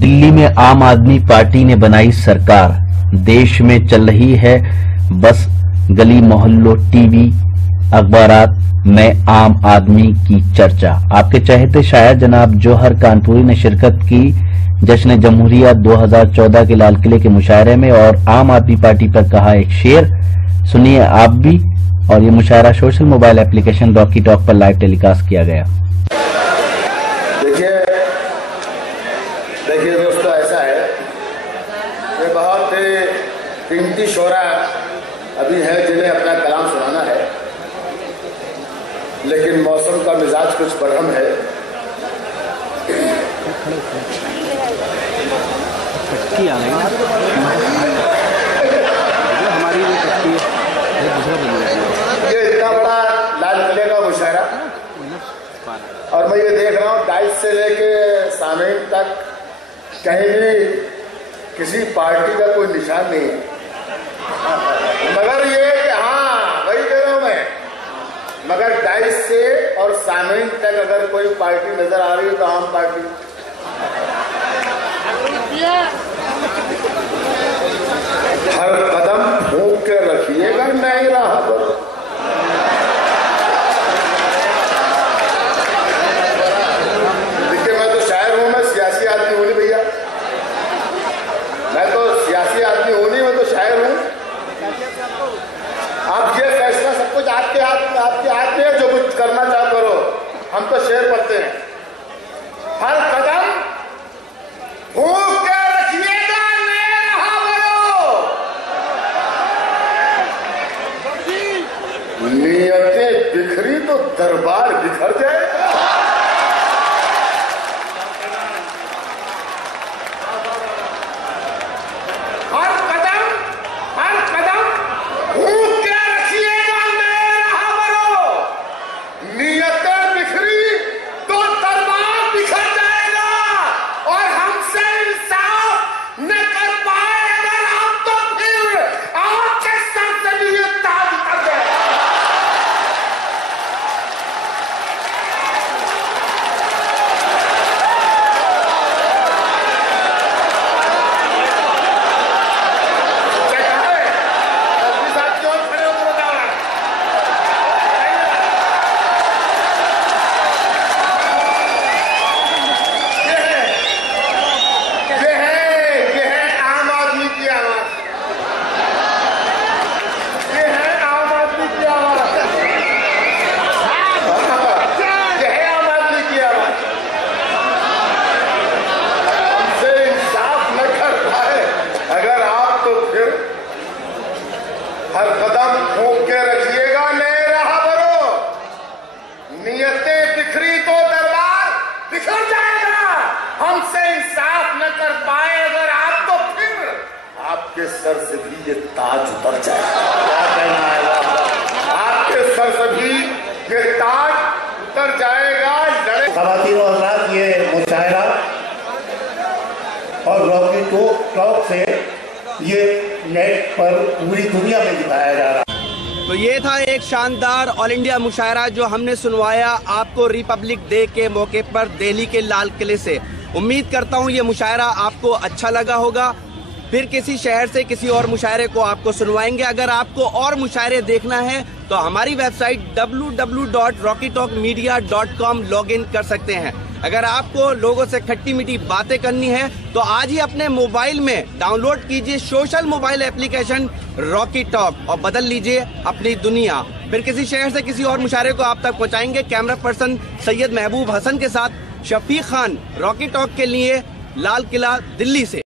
दिल्ली में आम आदमी पार्टी ने बनाई सरकार, देश में चल रही है बस गली मोहल्लों टीवी अखबारात में आम आदमी की चर्चा। आपके चहेते शायर जनाब जौहर कानपुरी ने शिरकत की जश्न जमहूरियत 2014 के लाल किले के मुशायरे में और आम आदमी पार्टी पर कहा एक शेर। सुनिए आप भी। और ये मुशायरा social mobile application Rocky talk पर लाइव टेलीकास्ट किया गया। देखिए दोस्तों, ऐसा है ये बहुत कीमती शोरा अभी है जिन्हें अपना कलाम सुनाना है, लेकिन मौसम का मिजाज कुछ बरहम है। ये इतना बड़ा लाल किले का मुशायरा और मैं ये देख रहा हूँ डाइस से लेके सामने तक कहीं भी किसी पार्टी का कोई निशान नहीं है, मगर ये कि हाँ वही कह रहा हूं मैं, मगर डाइस से और सामने तक अगर कोई पार्टी नजर आ रही है तो आम पार्टी। हर कदम फूंक के रखिएगा नहीं रहा देखिए, मैं तो शायर हूं, मैं सियासी आदमी हूं नहीं भैया, मैं तो सियासी आदमी हूं नहीं, मैं तो शायर हूं। आप ये फैसला सब कुछ आपके हाथ में है, जो कुछ करना चाहो करो, हम तो शेर पढ़ते हैं। हर कदम फूंक के रखिएगा नहीं रहा बड़ो, नियतें बिखरी तो दरबार बिखर जाएगा। हर कदम फूंक के रखिएगा नहीं रहा बरो, नियतें बिखरी तो दरबार बिखर जाएगा। हमसे इंसाफ न कर पाए अगर आप तो फिर आपके सर से भी ये ताज उतर जाएगा। क्या कहना है? आपके सर से भी ये ताज उतर जाएगा। ख़वातीन और हज़रात, ये मुशायरा और रॉकी टॉक से ये नेट पर पूरी दुनिया में दिखाया जा रहा है। तो ये था एक शानदार ऑल इंडिया मुशायरा जो हमने सुनवाया आपको रिपब्लिक डे के मौके पर दिल्ली के लाल किले से। उम्मीद करता हूँ ये मुशायरा आपको अच्छा लगा होगा। फिर किसी शहर से किसी और मुशायरे को आपको सुनवाएंगे। अगर आपको और मुशायरे देखना है तो हमारी वेबसाइट www.rockytalkmedia.com लॉगिन कर सकते हैं। अगर आपको लोगों से खट्टी मीठी बातें करनी है तो आज ही अपने मोबाइल में डाउनलोड कीजिए social mobile application Rocky talk और बदल लीजिए अपनी दुनिया। फिर किसी शहर से किसी और मुशायरे को आप तक पहुंचाएंगे। कैमरा पर्सन सैयद महबूब हसन के साथ शफीक खान, रॉकी टॉक के लिए लाल किला दिल्ली से।